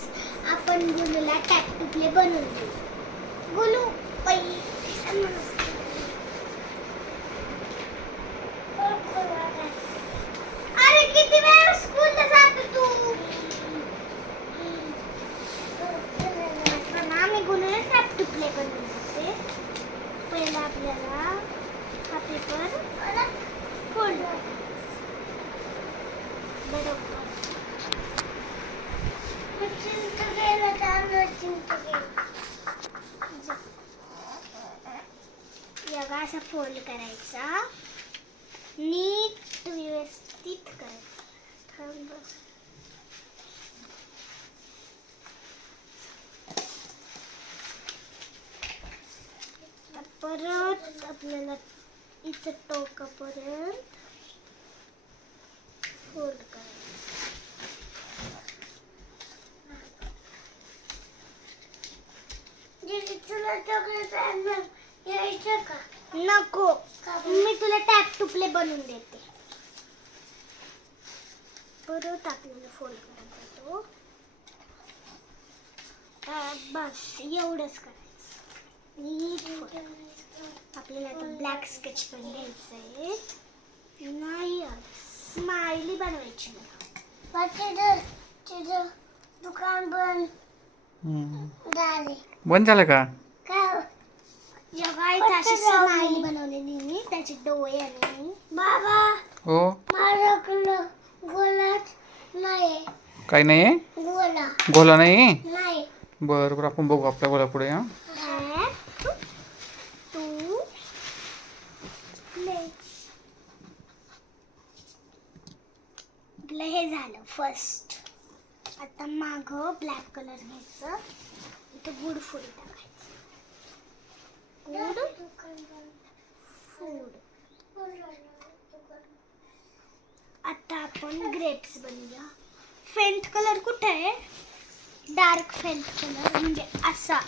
Friends, आपण गुलूला टॅटूप्ले बनवून देऊ. गुलू अरे किती वेळ स्कूलला जातो तू? पण आम्ही गुलूला टॅटूप्ले बनवून देते. पहिला आपल्याला हा पेपर फोल्ड बरोबर. असा फोल्ड करायचा, नीट व्यवस्थित करायचा. परत आपल्याला इथं टोकापर्यंत फोल्ड करायचं. नको, मी तुला टॅटूप्ले बनवून देते. परत आपल्याला फोल्ड करायचा तो. बस एवढंच करायचं. नीट फोल्ड करायचं. आपल्याला आता ब्लॅक स्केच पेन घ्यायचंय. नाही स्माइली बनवायची. दुकान बंद झाले. बंद झालं का? जेव्हा इथे स्माइली बनवलेली मी, त्याचे डोळे आणि बाबा हो. माझ्याकडं गोलाच नाही. काही नाही. गोला गोला नाही. नाही. बरं बरं, आपण बघू आपल्या गोला पुढे. हा, हे झालं फर्स्ट. आता माग ब्लॅक कलर घ्यायचं, इथं गुड फूड टाकायचं. Good food. आता आपण ग्रेप्स बनवूया. फेंट कलर कुठे आहे? डार्क फेंट कलर म्हणजे असा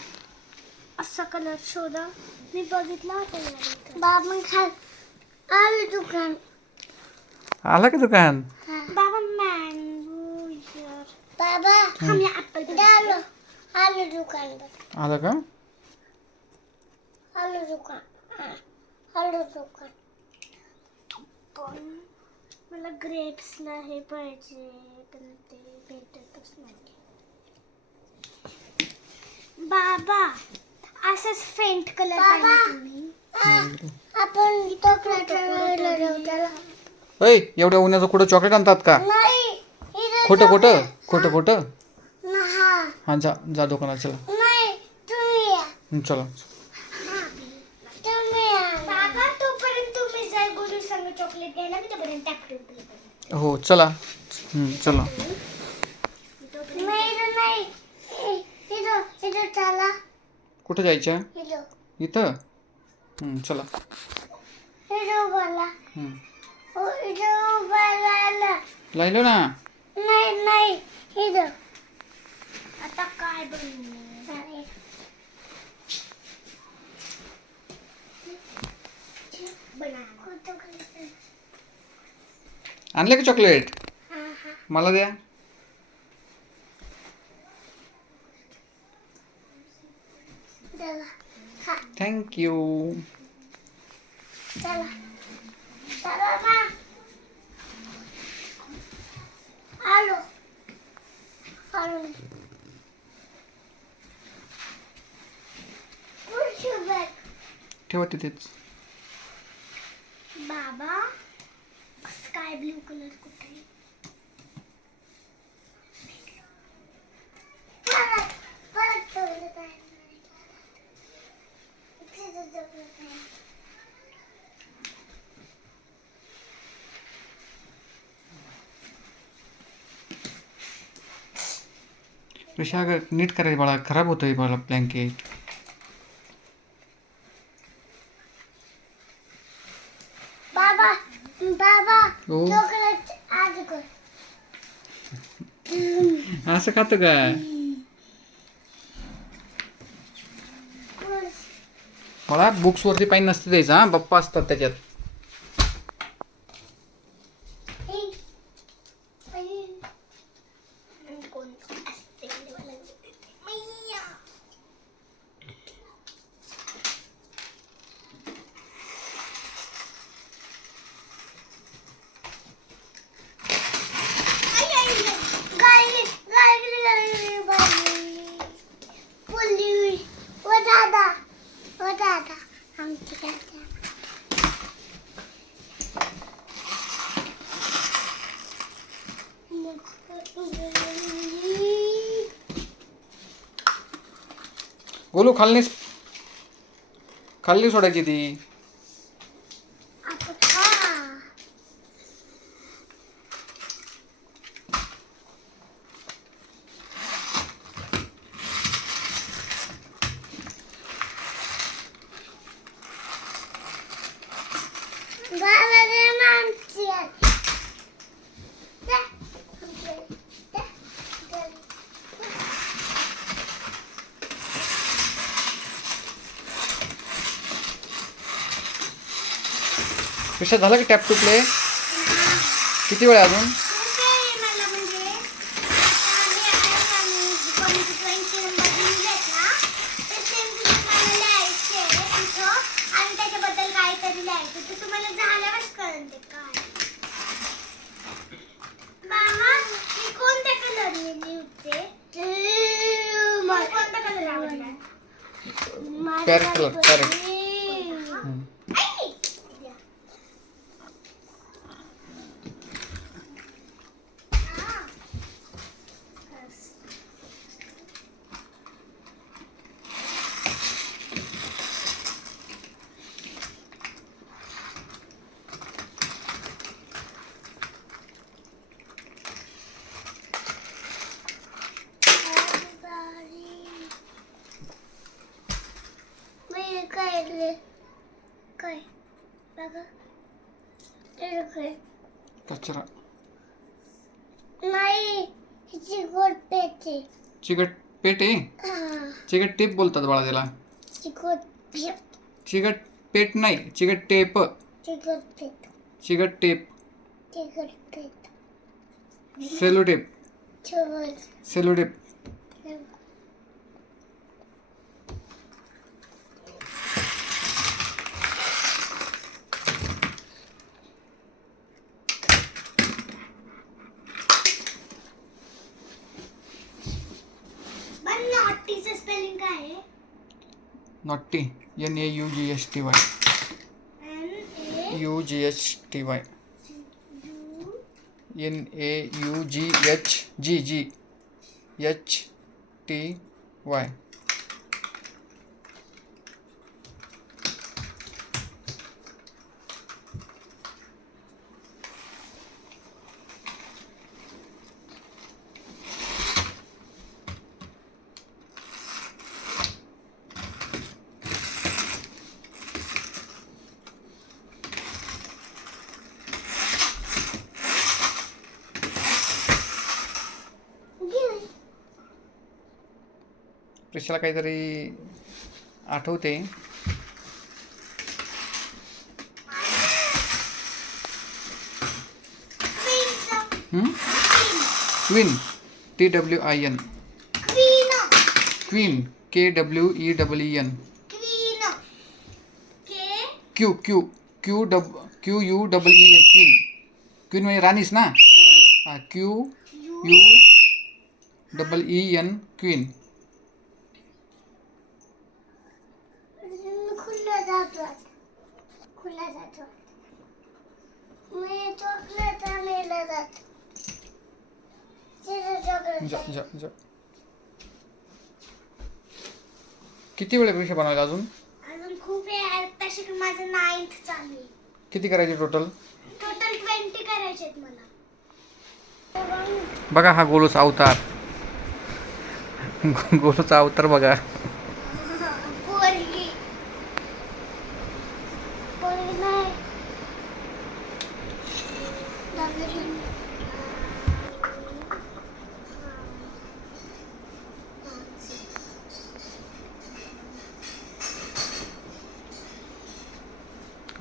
असा कलर शोधा. मी बघितला होता बाबा. खाल आलं दुकान. आला का दुकान? बाबा मँगो यार. बाबा आम्ही ऍपल आलो. आलं दुकान. आला का? आलं दुकान. आलं दुकान. पण मला ग्रेप्सला हे पाहिजे, पण ते भेटतच नाही. बाबा असंच फेंट कलर पाहिजे तुम्ही. आपण ऐ, एवढ्या उन्हाचं कुठं चॉकलेट आणतात का? खोटं खोटं खोटं खोटं. हा जा जा दुकानात. चला चला. बाबा तोपर्यंत तुम्ही जर गुरु संग चॉकलेट घ्यायला, मी तोपर्यंत टॅक्टर. हो चला. चला. कुठं जायचं? इथं. चला. लायलो ना. नाही आता काय बनवू? आणले का चॉकलेट? मला द्या. थँक्यू. आलो. ठेवा तिथेच. बाबा स्काय ब्लू कलर कुठे? ऋषा अगं नीट करायचं बाळा, खराब होतोय बाळा ब्लँकेट. बाबा हो. चॉकलेट आज कर. असं खातं काय बाळा? बुक्स वरती पाहिजे नसते द्यायचं. हा, पप्पा असतात त्याच्यात. कोण असते मला गोलू खाल्ली सोडायची ती. आता खा. बाबा रे माणसी कशा झालं की टॅप टू प्ले? किती वेळ आहे अजून? मला म्हणजे कोणती ड्रॉइंगचे नंबर लिहिलेत ना ते सेम तुम्हाला लिहायचे तिथं आणि त्याच्याबद्दल काहीतरी लिहायचं ते तुम्हाला झाल्यावरच कळेल ते काय. मामा मी कोणत्या कलरने लिहते? कोणता कलर आवडला? Parrot colour, parrot. काय बघा कचरा. नाही चिकट पेटे. चिकट पेट आहे. चिकट टेप बोलतात बाळा त्याला. चिकट पेट नाही, चिकट टेप. चिकट tape. Cello tape. Cello tape. नॉटीचं स्पेलिंग काय आहे? नॉटी. NAUGHTY. UGHTY. NAUGHGHTY. प्रिशाला काहीतरी आठवते. Queen. TWIN. Queen. KWEEN. QUEEN. Queen. Queen म्हणजे राणीच ना. हा QUEEN. क्वीन. खुला जातो. मी चॉकलेट आणायला जातो. जा. किती वेळ पेक्षा बनवायला अजून? अजून खूप आहे. तशी माझं 9th चालू आहे. किती करायचे टोटल? 20 करायचे आहेत मला. बघा हा गोलूचा अवतार. गोलूचा अवतार बघा. पोरगी नाही.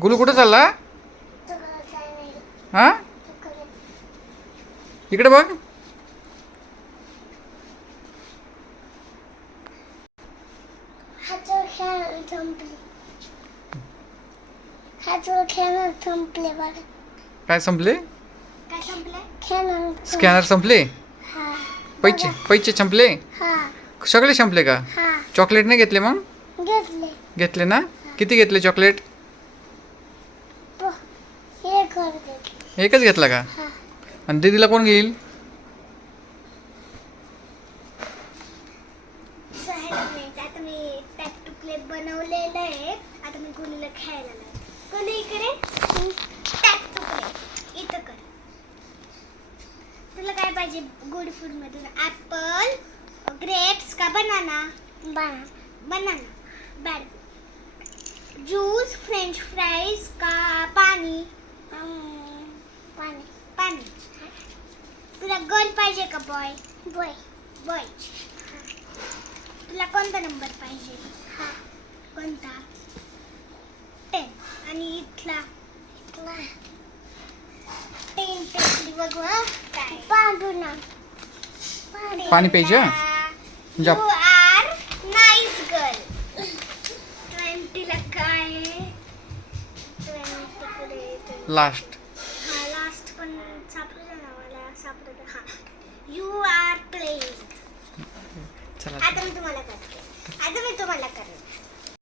गोलू कुठं चालला? हा इकडे बघ. काय संपले? स्कॅनर संपले. पैसे संपले. सगळे संपले का? चॉकलेट नाही घेतले मग? घेतले ना. किती घेतले चॉकलेट? एकच घेतला का? आणि दीदीला कोण घेईल? टॅप टू प्ले बनवलेलं आहे. आता मी गुलीला खेळायला लागले. गुली इकडे टॅप टू प्ले इथं कर. तुला काय पाहिजे गुड फूड मधून? ऍपल, ग्रेप्स का banana? Banana. Bad. Juice, French fries का पाणी? पाणी. तुला गर्ल पाहिजे का बॉय? बॉय. तुला कोणता नंबर पाहिजे? कोणता? 10. आणि इथला 10 टेकली बघू हं. काय पाणी पाहिजे? जा. You R nice girl. 20 ला काय आहे? 20 कडे लास्ट. हा लास्ट पण सापडलं ना मला. सापडलं. हा यू आर प्लेइंग. चला आता मी तुम्हाला करते.